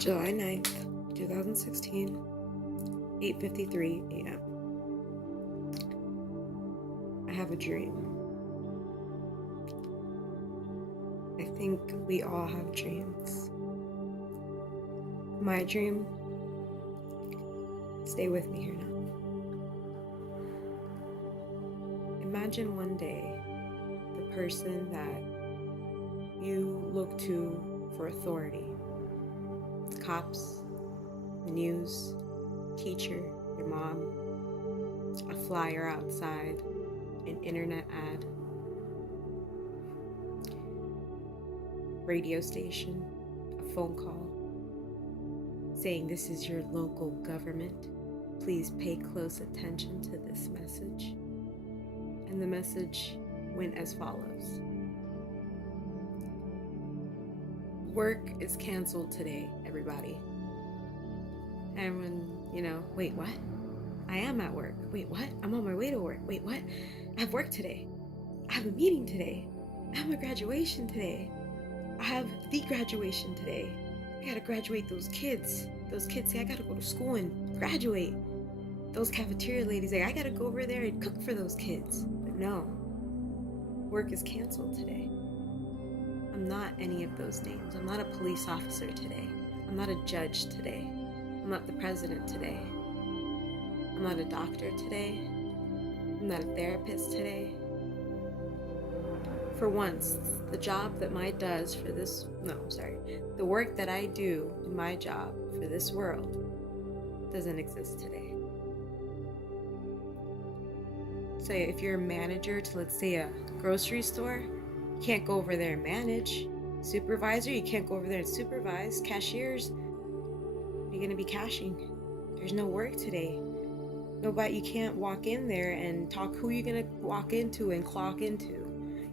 July 9th, 2016, 8:53 a.m. I have a dream. I think we all have dreams. My dream, stay with me here now. Imagine one day the person that you look to for authority. Cops, the news, teacher, your mom, a flyer outside, an internet ad, radio station, a phone call saying this is your local government. Please pay close attention to this message. And the message went as follows. Work is canceled today, everybody. And when, wait, what? I am at work. Wait, what? I'm on my way to work. Wait, what? I have work today. I have a meeting today. I have my graduation today. I have the graduation today. I gotta graduate those kids. Those kids say, I gotta go to school and graduate. Those cafeteria ladies say, I gotta go over there and cook for those kids. But no, work is canceled today. I'm not any of those names. I'm not a police officer today. I'm not a judge today. I'm not the president today. I'm not a doctor today. I'm not a therapist today. For once, the job that the work that I do in my job for this world doesn't exist today. So if you're a manager to, let's say, a grocery store, you can't go over there and manage. Supervisor, you can't go over there and supervise. Cashiers, you're going to be cashing. There's no work today. Nobody, you can't walk in there and talk who you're going to walk into and clock into.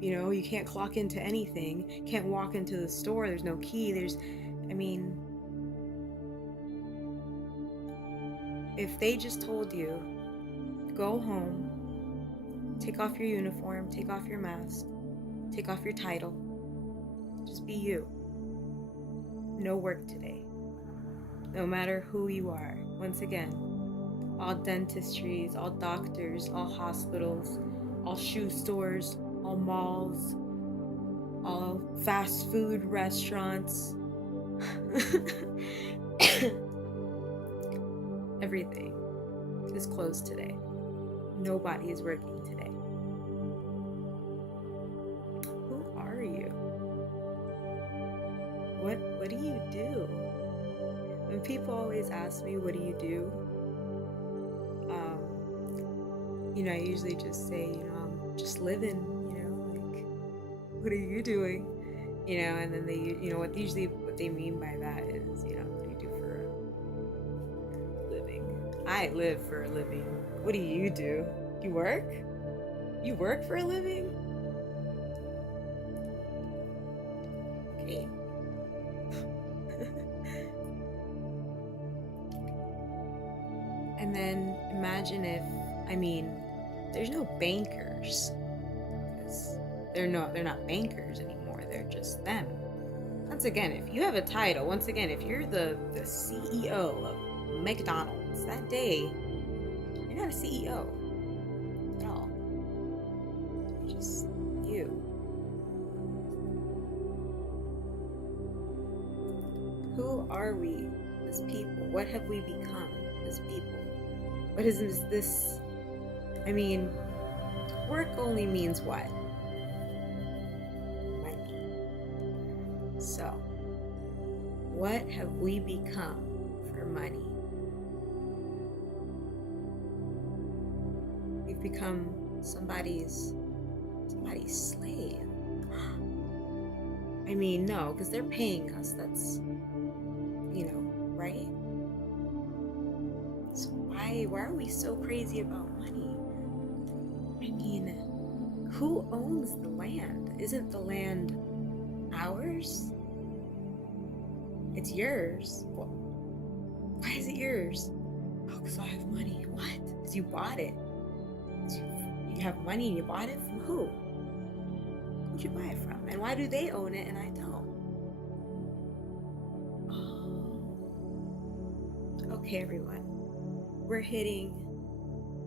You can't clock into anything. Can't walk into the store. There's no key. If they just told you, go home, take off your uniform, take off your mask, take off your title, just be you. No work today. No matter who you are. Once again, all dentistries, all doctors, all hospitals, all shoe stores, all malls, all fast food restaurants, everything is closed today. Nobody is working today. Who are you? What do you do? When people always ask me, what do you do? I usually just say, I'm just living, what are you doing? And then they, what they mean by that is, what do you do for a living? I live for a living. What do? You work? You work for a living? Okay. And then imagine if, there's no bankers. Because they're not bankers anymore. They're just them. Once again, if you have a title, if you're the CEO of McDonald's, that day, you're not a CEO at all. You're just you. Who are we as people? What have we become as people? What is this? Work only means what? Money. So, what have we become for money? We've become somebody's slave. No, because they're paying us. That's, right? So why are we so crazy about money? Who owns the land? Isn't the land ours? It's yours. Well, why is it yours? Oh, because I have money. What? Because you bought it. You have money and you bought it from who? Who'd you buy it from? And why do they own it and I don't? okay, everyone, we're hitting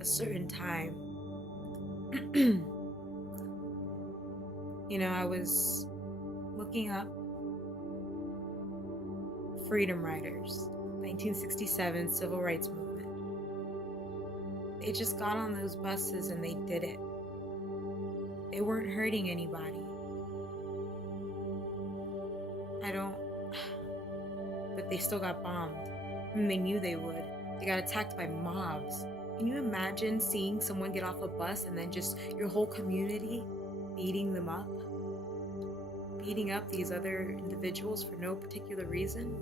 a certain time. I was looking up freedom riders, 1967 civil rights movement. They just got on those buses and they did it. They weren't hurting anybody. But they still got bombed. And they knew they would. They got attacked by mobs. Can you imagine seeing someone get off a bus and then just your whole community beating them up? Beating up these other individuals for no particular reason?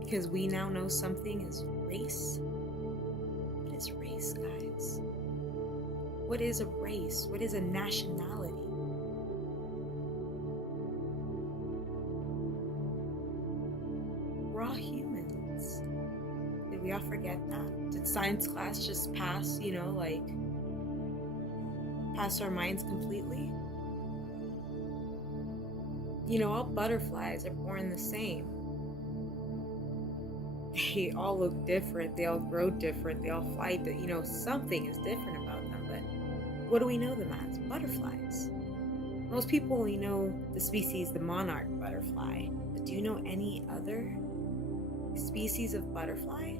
Because we now know something is race? What is race, guys? What is a race? What is a nationality? We're all humans. Did we all forget that? Did science class just pass, pass our minds completely? All butterflies are born the same. They all look different. They all grow different. They all fly. Something is different about them. But what do we know them as? Butterflies. Most people only know the species, the monarch butterfly. But do you know any other species of butterfly?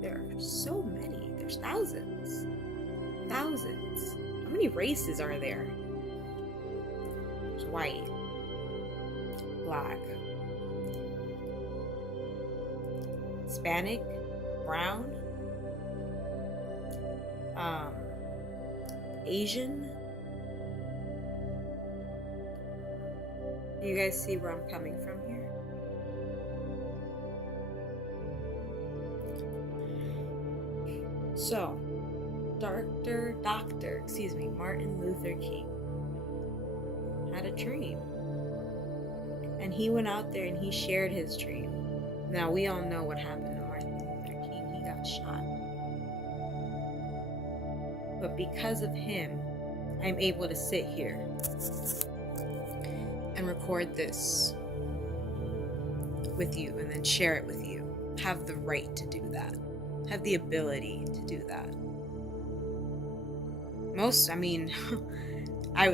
There are so many. There's thousands. Thousands. How many races are there? There's white, black, Hispanic, brown, Asian. Do you guys see where I'm coming from here? So, Dr. Martin Luther King had a dream. And he went out there and he shared his dream. Now, we all know what happened to Martin Luther King. He got shot. But because of him, I'm able to sit here and record this with you and then share it with you. Have the right to do that. Have the ability to do that.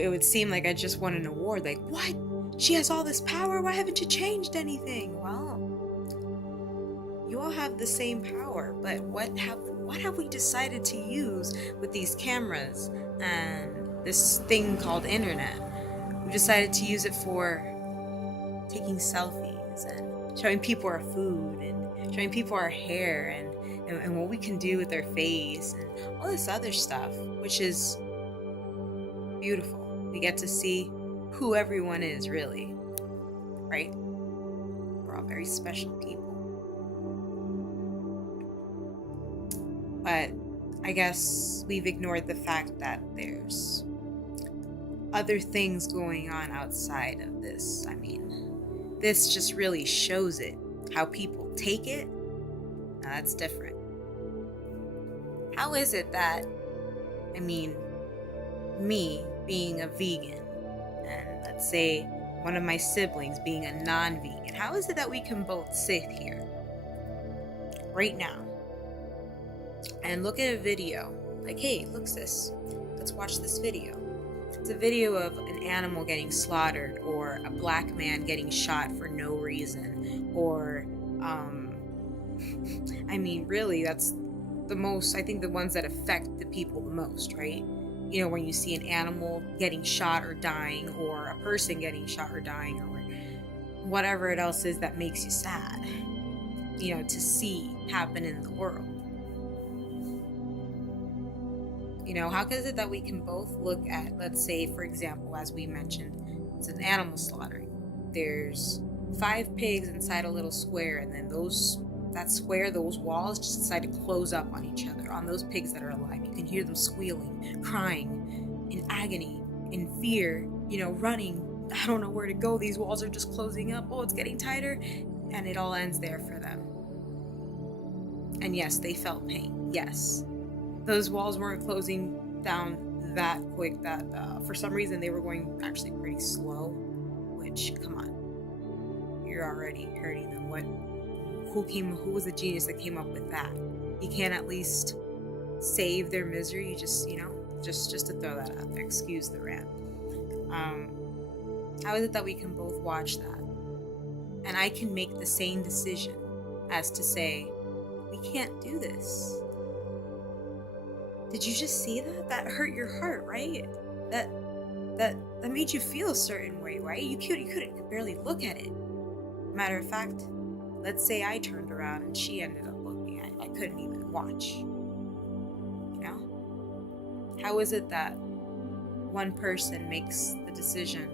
It would seem like I just won an award. Like, what? She has all this power? Why haven't you changed anything? Well, you all have the same power, but what have we decided to use with these cameras and this thing called internet? We decided to use it for taking selfies and showing people our food and showing people our hair and what we can do with our face and all this other stuff, which is beautiful. We get to see who everyone is, really, right? We're all very special people. But I guess we've ignored the fact that there's other things going on outside of this. This just really shows it. How people take it, now that's different. How is it that, me being a vegan, and let's say one of my siblings being a non-vegan, how is it that we can both sit here right now and look at a video like, hey, look sis, let's watch this video. It's a video of an animal getting slaughtered or a black man getting shot for no reason or really that's the most, I think the ones that affect the people the most, right? When you see an animal getting shot or dying, or a person getting shot or dying, or whatever it else is that makes you sad, to see happen in the world. How is it that we can both look at, let's say, for example, as we mentioned, it's an animal slaughtering. There's 5 pigs inside a little square, and then those walls just decide to close up on each other, on those pigs that are alive. You can hear them squealing, crying, in agony, in fear, running. I don't know where to go. These walls are just closing up. Oh, it's getting tighter. And it all ends there for them. And yes, they felt pain. Yes. Those walls weren't closing down that quick. That for some reason they were going actually pretty slow. Which, come on. You're already hurting them. What who was the genius that came up with that? You can't at least save their misery. You just, just to throw that out there. Excuse the rant. How is it that we can both watch that and I can make the same decision as to say, we can't do this? Did you just see that? That hurt your heart, right? That made you feel a certain way, right? You could barely look at it. Matter of fact, let's say I turned around and she ended up looking at it. I couldn't even watch. How is it that one person makes the decision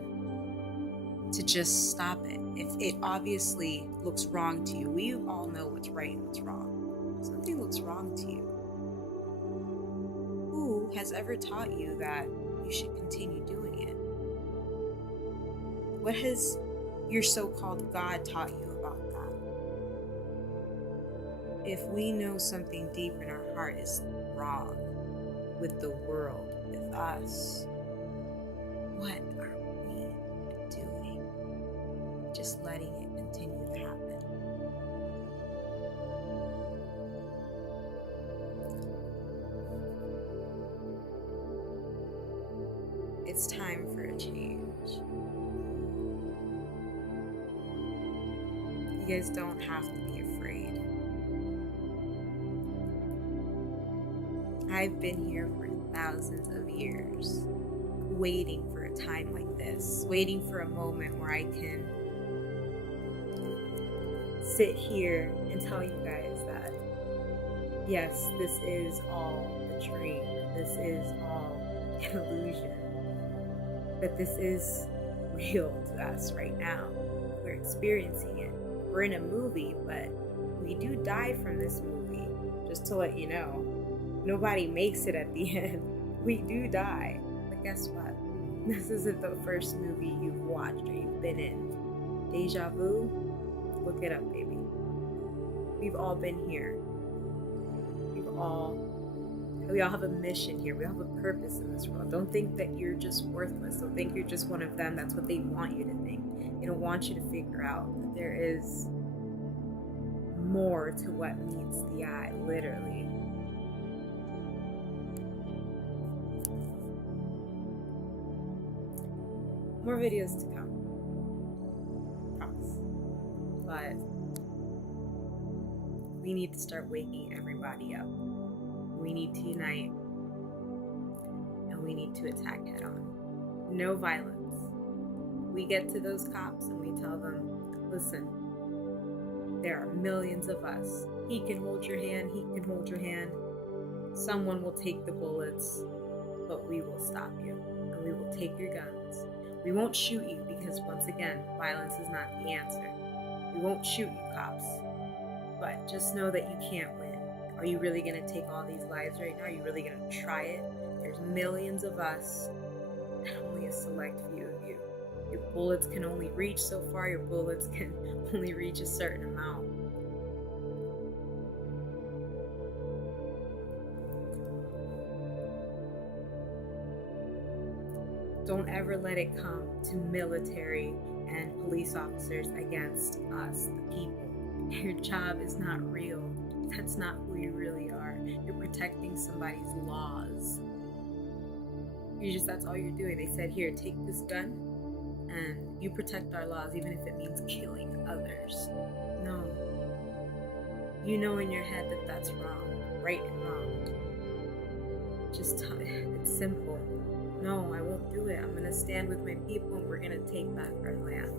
to just stop it? If it obviously looks wrong to you, we all know what's right and what's wrong. Something looks wrong to you. Who has ever taught you that you should continue doing it? What has your so-called God taught you about that? If we know something deep in our heart is wrong with the world, with us, what are we doing? Just letting it continue to happen. It's time for a change. You guys don't have to be afraid. I've been here for thousands of years, waiting for a time like this, waiting for a moment where I can sit here and tell you guys that, yes, this is all a dream, this is all an illusion, but this is real to us right now. We're experiencing it. We're in a movie, but we do die from this movie, just to let you know. Nobody makes it at the end. We do die. But guess what? This isn't the first movie you've watched or you've been in. Deja vu? Look it up, baby. We've all been here. We all have a mission here. We all have a purpose in this world. Don't think that you're just worthless. Don't think you're just one of them. That's what they want you to think. They don't want you to figure out that there is more to what meets the eye, literally. More videos to come. Promise. But we need to start waking everybody up. We need to unite. And we need to attack head on. No violence. We get to those cops and we tell them, listen, there are millions of us. He can hold your hand, he can hold your hand. Someone will take the bullets, but we will stop you. And we will take your guns. We won't shoot you because, once again, violence is not the answer. We won't shoot you, cops. But just know that you can't win. Are you really going to take all these lives right now? Are you really going to try it? There's millions of us and only a select few of you. Your bullets can only reach so far. Your bullets can only reach a certain amount. Don't ever let it come to military and police officers against us, the people. Your job is not real. That's not who you really are. You're protecting somebody's laws. That's all you're doing. They said, here, take this gun and you protect our laws, even if it means killing others. No. You know in your head that that's wrong, right and wrong. Just tell it. It's simple. No, I won't do it. I'm going to stand with my people and we're going to take back our land.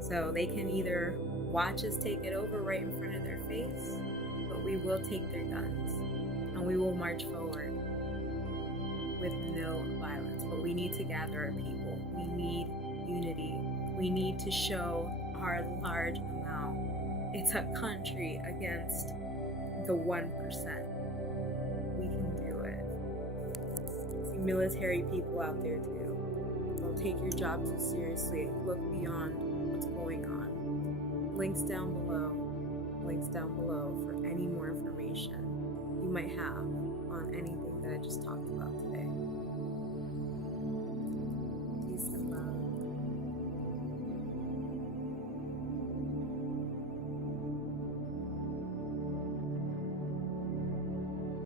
So they can either watch us take it over right in front of their face, but we will take their guns and we will march forward with no violence. But we need to gather our people. We need unity. We need to show our large amount. It's a country against the 1%. We can do it. See military people out there too. Don't take your job too seriously. Look beyond what's going on. Links down below for any more information you might have on anything that I just talked about today.